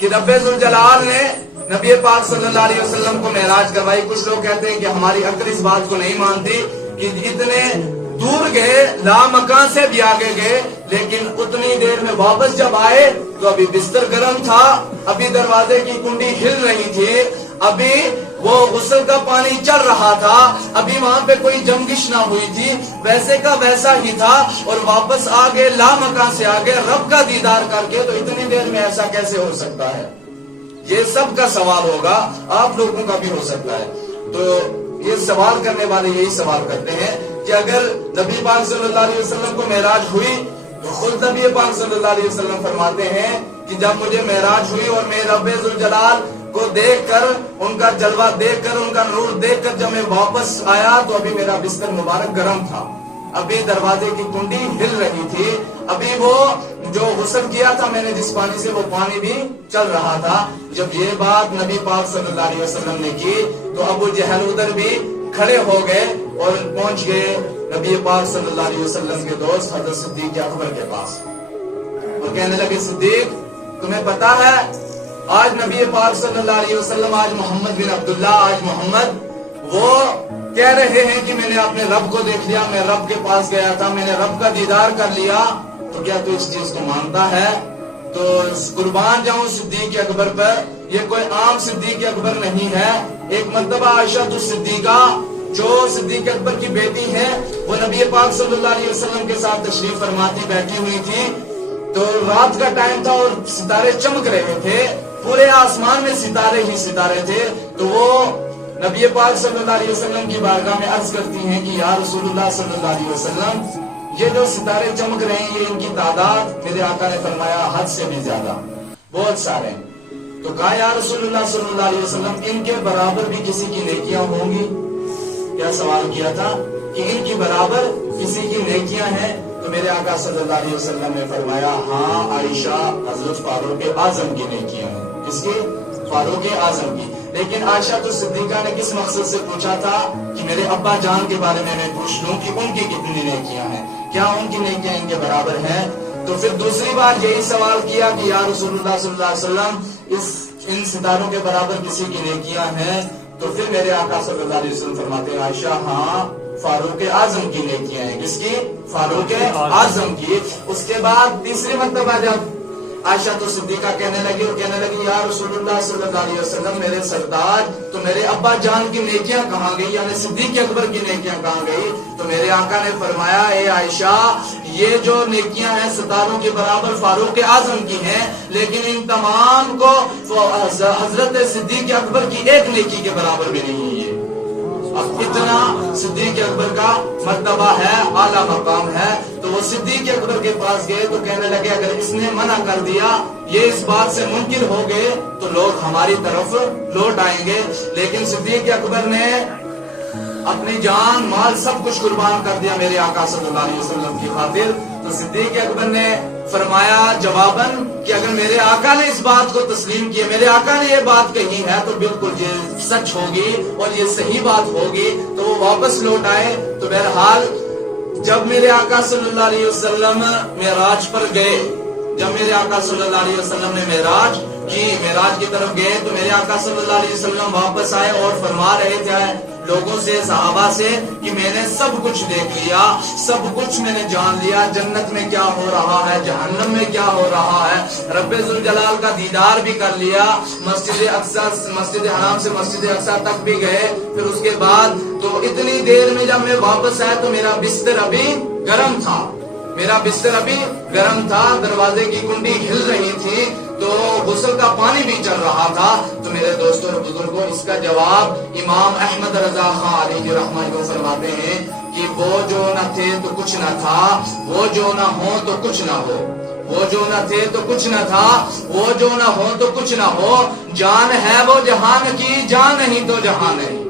کہ رب ذل جلال نے نبی پاک صلی اللہ علیہ وسلم کو معراج کروائی. کچھ لوگ کہتے ہیں کہ ہماری عقل اس بات کو نہیں مانتی کہ اتنے دور گئے, لامکان سے بھی آگے گئے, لیکن اتنی دیر میں واپس جب آئے تو ابھی بستر گرم تھا, ابھی دروازے کی کنڈی ہل رہی تھی, ابھی وہ غسل کا پانی چل رہا تھا, ابھی وہاں پہ کوئی جنگش نہ ہوئی تھی, ویسے کا ویسا ہی تھا, اور واپس آگے لامکان سے آگے رب کا دیدار کر کے. تو اتنی دیر میں ایسا کیسے ہو سکتا ہے؟ یہ سب کا سوال ہوگا, آپ لوگوں کا بھی ہو سکتا ہے. تو یہ سوال کرنے والے یہی سوال کرتے ہیں کہ اگر نبی پاک صلی اللہ علیہ وسلم کو معراج ہوئی تو خود نبی پاک صلی اللہ علیہ وسلم فرماتے ہیں کہ جب مجھے معراج ہوئی اور میں رب ذل جلال کو دیکھ کر, ان کا جلوہ دیکھ کر, ان کا نور دیکھ کر جب میں واپس آیا تو ابھی میرا بستر مبارک گرم تھا, ابھی دروازے کی کنڈی ہل رہی تھی, ابھی وہ جو غسل کیا تھا میں نے جس پانی سے, وہ پانی بھی چل رہا تھا. جب یہ بات نبی پاک صلی اللہ علیہ وسلم نے کی تو ابو جہل ادھر بھی کھڑے ہو گئے اور پہنچ گئے نبی پاک صلی اللہ علیہ وسلم کے دوست حضرت صدیق اکبر کے پاس, اور کہنے لگے صدیق تمہیں پتا ہے آج نبی پاک صلی اللہ علیہ وسلم, آج محمد بن عبداللہ, آج محمد وہ کہہ رہے ہیں کہ میں نے اپنے رب کو دیکھ لیا, میں رب کے پاس گیا تھا, میں نے رب کا دیدار کر لیا. تو کیا تو اس چیز کو مانتا ہے؟ تو قربان جاؤں صدیق اکبر پر, یہ کوئی عام صدیق اکبر نہیں ہے. ایک مرتبہ عائشہ صدیقہ جو صدیق اکبر کی بیٹی ہے, وہ نبی پاک صلی اللہ علیہ وسلم کے ساتھ تشریف فرماتی بیٹھی ہوئی تھی. تو رات کا ٹائم تھا اور ستارے چمک رہے تھے, پورے آسمان میں ستارے ہی ستارے تھے. تو وہ نبی پاک صلی اللہ علیہ وسلم کی بارگاہ میں عرض کرتی ہیں کہ یا رسول اللہ صلی اللہ علیہ وسلم, یہ جو ستارے چمک رہے ہیں یہ ان کی تعداد, میرے آقا نے فرمایا حد سے بھی زیادہ, بہت سارے. تو کہا یا رسول اللہ صلی اللہ علیہ وسلم ان کے برابر بھی کسی کی نیکیاں ہوں گی؟ کیا سوال کیا تھا کہ ان کی برابر کسی کی نیکیاں ہیں؟ تو میرے آقا صلی اللہ علیہ وسلم نے فرمایا ہاں عائشہ حضرت فاروق اعظم کی نیکیاں ہیں. کس کی؟ فاروق اعظم کی. لیکن عائشہ تو صدیقہ نے کس مقصد سے پوچھا تھا کہ میرے ابا جان کے بارے میں پوچھ لوں کہ ان کی کتنی نیکیاں ہیں, کیا ان کی نیکیاں ان کے برابر ہیں؟ تو پھر دوسری بار یہی سوال کیا کہ یا رسول اللہ صلی اللہ علیہ وسلم ان ستاروں کے برابر کسی کی نیکیاں ہیں؟ تو پھر میرے آقا صلی اللہ علیہ وسلم فرماتے ہیں عائشہ ہاں فاروق اعظم کی نیکیاں ہیں. کس کی؟ فاروق اعظم کی. اس کے بعد تیسری مرتبہ جب عائشہ تو صدیقہ کہنے لگی اور کہنے لگی یا رسول اللہ صلی اللہ علیہ وسلم میرے سردار, تو میرے ابا جان کی نیکیاں کہاں گئی, یعنی صدیق اکبر کی نیکیاں کہاں گئی؟ تو میرے آقا نے فرمایا اے عائشہ یہ جو نیکیاں ہیں ستاروں کے برابر فاروق اعظم کی ہیں, لیکن ان تمام کو حضرت صدیق اکبر کی ایک نیکی کے برابر بھی نہیں ہے. اب اتنا صدیق اکبر کا مرتبہ ہے, اعلیٰ مقام ہے. تو وہ صدیق اکبر کے پاس گئے تو کہنے لگے اگر اس نے منع کر دیا, یہ اس بات سے منکر ہو گئے تو لوگ ہماری طرف لوٹ آئیں گے. لیکن صدیق اکبر نے اپنی جان مال سب کچھ قربان کر دیا میرے آقا صلی اللہ علیہ وسلم کی خاطر. تو صدیق اکبر نے فرمایا جواباً کہ اگر میرے آقا نے اس بات کو تسلیم کیا, میرے آقا نے یہ بات کہی ہے تو بالکل یہ سچ ہوگی اور یہ صحیح بات ہوگی. تو وہ واپس لوٹ آئے. تو بہرحال جب میرے آقا صلی اللہ علیہ وسلم معراج پر گئے, جب میرے آقا صلی اللہ علیہ وسلم نے معراج کی, معراج کی طرف گئے, تو میرے آقا صلی اللہ علیہ وسلم واپس آئے اور فرما رہے تھے لوگوں سے, صحابہ سے کہ میں نے سب کچھ دیکھ لیا, سب کچھ میں نے جان لیا, جنت میں کیا ہو رہا ہے, جہنم میں کیا ہو رہا ہے, رب ذل جلال کا دیدار بھی کر لیا, مسجد اقصی, مسجد حرام سے مسجد اقصی تک بھی گئے. پھر اس کے بعد تو اتنی دیر میں جب میں واپس آیا تو میرا بستر ابھی گرم تھا, میرا بستر ابھی گرم تھا, دروازے کی کنڈی ہل رہی تھی, تو غسل کا پانی بھی چل رہا تھا. تو میرے دوستوں اور بزرگوں اس کا جواب امام احمد رضا خان علیہ رحمہ کو فرماتے ہیں کہ وہ جو نہ تھے تو کچھ نہ تھا, وہ جو نہ ہو تو کچھ نہ ہو, وہ جو نہ تھے تو کچھ نہ تھا, وہ جو نہ ہو تو کچھ نہ ہو, جان ہے وہ جہان کی, جان نہیں تو جہان نہیں.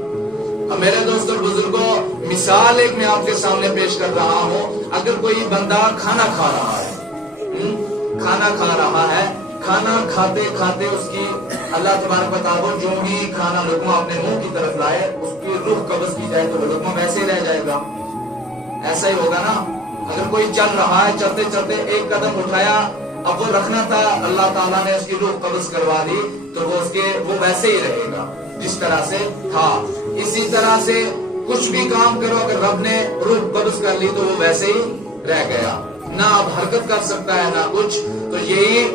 اب میرے دوستوں اور بزرگوں مثال ایک میں آپ کے سامنے پیش کر رہا ہوں. اگر کوئی بندہ کھانا کھا رہا ہے, کھانا کھا رہا ہے, کھانا کھاتے کھاتے اس کی اللہ تبارک و تعالی جو بھی کھانا لقمہ اپنے منہ کی طرف لائے اس کی روح قبض کی جائے تو وہ لقمہ ویسے ہی رہ جائے گا, ایسا ہی ہوگا نا. اگر کوئی چل رہا ہے, چلتے چلتے ایک قدم اٹھایا, اب وہ رکھنا تھا، اللہ تعالیٰ نے اس کی روح قبض کروا دی تو وہ ویسے ہی رہے گا جس طرح سے تھا۔ اسی طرح سے کچھ بھی کام کرو، اگر رب نے روح قبض کر لی تو وہ ویسے ہی رہ گیا، نہ اب حرکت کر سکتا ہے نہ کچھ۔ تو یہی،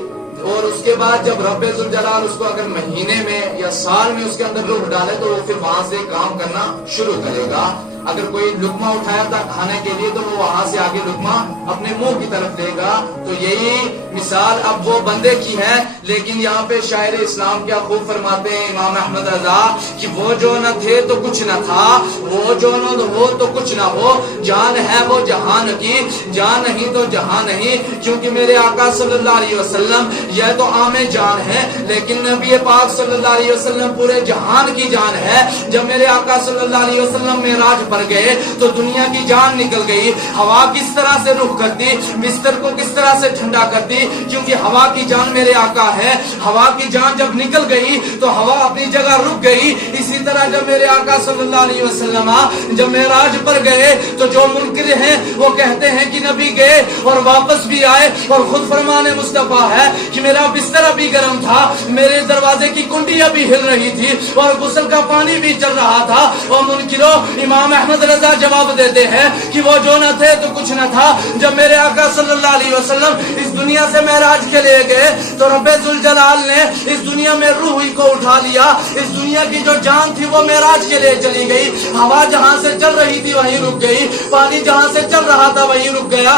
اور اس کے بعد جب رب ذوالجلال اس کو اگر مہینے میں یا سال میں اس کے اندر روح ڈالے تو وہ پھر وہاں سے کام کرنا شروع کرے گا۔ اگر کوئی لقمہ اٹھایا تھا کھانے کے لیے تو وہ وہاں سے آگے لقمہ اپنے منہ کی طرف دے گا۔ تو یہی مثال اب وہ بندے کی ہے، لیکن یہاں پہ شاعر اسلام کیا خوب فرماتے ہیں امام احمد رضا کہ وہ جو نہ تھے تو کچھ نہ تھا، وہ جو نہ ہو تو کچھ نہ ہو، جان ہے وہ جہان کی، جان نہیں تو جہان نہیں، کیونکہ میرے آقا صلی اللہ علیہ وسلم یہ تو عام جان ہے، لیکن نبی پاک صلی اللہ علیہ وسلم پورے جہان کی جان ہے۔ جب میرے آقا صلی اللہ علیہ وسلم معراج پر گئے تو دنیا کی جان نکل گئی۔ ہوا کس طرح سے رخ کرتی، بستر کو کس طرح سے ٹھنڈا کرتی، کیونکہ ہوا کی جان میرے آقا ہے۔ ہوا کی جان جب نکل گئی تو ہوا اپنی جگہ رک گئی۔ اسی طرح جب میرے آقا صلی اللہ علیہ وسلم جب معراج پر گئے تو جو منکر ہیں وہ کہتے ہیں کہ نبی گئے اور واپس بھی آئے، اور خود فرمان مصطفیٰ ہے کہ میرا بستر ابھی گرم تھا، میرے دروازے کی کنڈی ابھی ہل رہی تھی اور غسل کا پانی بھی چل رہا تھا۔ اور منکروں، امام احمد رضا جواب دیتے ہیں کہ وہ جو نہ تھے تو کچھ نہ تھا۔ جب میرے آقا صلی اللہ علیہ وسلم اس دنیا سے معراج کے لے گئے تو رب ذوالجلال نے اس دنیا میں روح کو اٹھا لیا۔ اس دنیا کی جو جان تھی وہ معراج کے لیے چلی گئی۔ ہوا جہاں سے چل رہی تھی وہیں رک گئی، پانی جہاں سے چل رہا تھا وہیں رک گیا،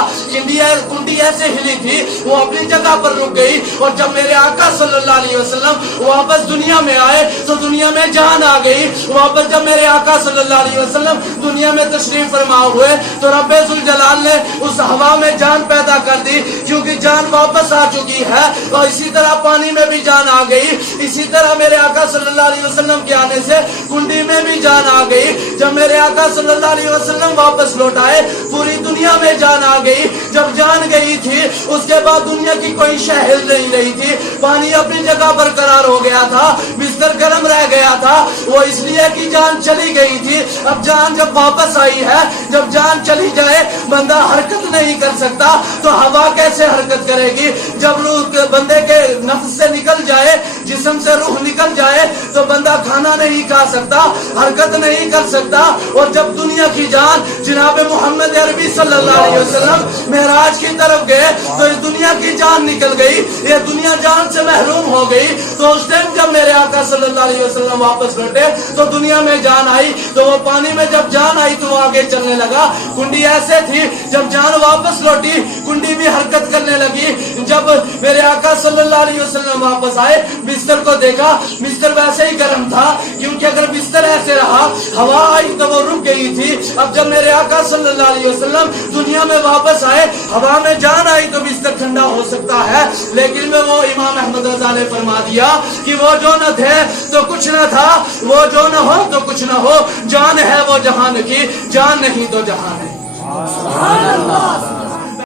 کنڈی ایسے ہلی تھی وہ اپنی جگہ پر رک گئی۔ اور جب میرے آقا صلی اللہ علیہ وسلم واپس دنیا میں آئے تو دنیا میں جان آ گئی۔ واپس جب میرے آقا صلی اللہ علیہ وسلم دنیا میں تشریف فرما ہوئے تو رب ذوالجلال نے اس ہوا میں جان پیدا کر دی، کیونکہ جان واپس آ چکی ہے۔ اور اسی طرح پانی میں بھی جان آ گئی، اسی طرح میرے آقا صلی اللہ علیہ وسلم کے آنے سے کنڈی میں بھی جان آ گئی۔ جب میرے آقا صلی اللہ علیہ وسلم واپس لوٹ آئے پوری دنیا میں جان آ گئی۔ جب جان گئی تھی اس کے بعد دنیا کی کوئی شے ہل نہیں رہی تھی، پانی اپنی جگہ پر قرار ہو گیا تھا، بستر گرم رہ گیا تھا، وہ اس لیے کہ جان چلی گئی تھی۔ اب جان جب واپس آئی ہے، جب جان چلی جائے بندہ حرکت نہیں کر سکتا تو ہوا کیسے حرکت کرے گی؟ جب روح بندے کے نفس سے نکل جائے، جسم سے روح نکل جائے تو بندہ کھانا نہیں کھا سکتا، حرکت نہیں کر سکتا۔ اور جب دنیا کی جان جناب محمد عربی صلی اللہ علیہ وسلم معراج کی طرف گئے تو اس دنیا کی جان نکل گئی، یہ دنیا جان سے محروم ہو گئی۔ تو اس ٹائم جب میرے آقا صلی اللہ علیہ وسلم واپس لوٹے تو دنیا میں جان آئی، تو وہ پانی میں جب جان آئی تو وہ آگے چلنے لگا۔ کنڈی ایسے تھی، جب جان واپس لوٹی کنڈی بھی حرکت کرنے لگی۔ جب میرے آقا صلی اللہ علیہ وسلم واپس آئے بستر کو دیکھا، بستر ویسے ہی گرم تھا، کیونکہ اگر بستر ایسے رہا ہوا آئی تو وہ رک گئی تھی۔ اب جب میرے آقا صلی اللہ علیہ وسلم دنیا میں واپس آئے، ہوا میں جان آئی تو بستر ٹھنڈا ہو سکتا ہے، لیکن میں وہ امام احمد رضا نے فرما دیا کہ وہ جو نہ تھے تو کچھ نہ تھا، وہ جو نہ ہو تو کچھ نہ ہو، جان ہے وہ جہان کی، جان نہیں تو جہان ہے۔ سبحان اللہ۔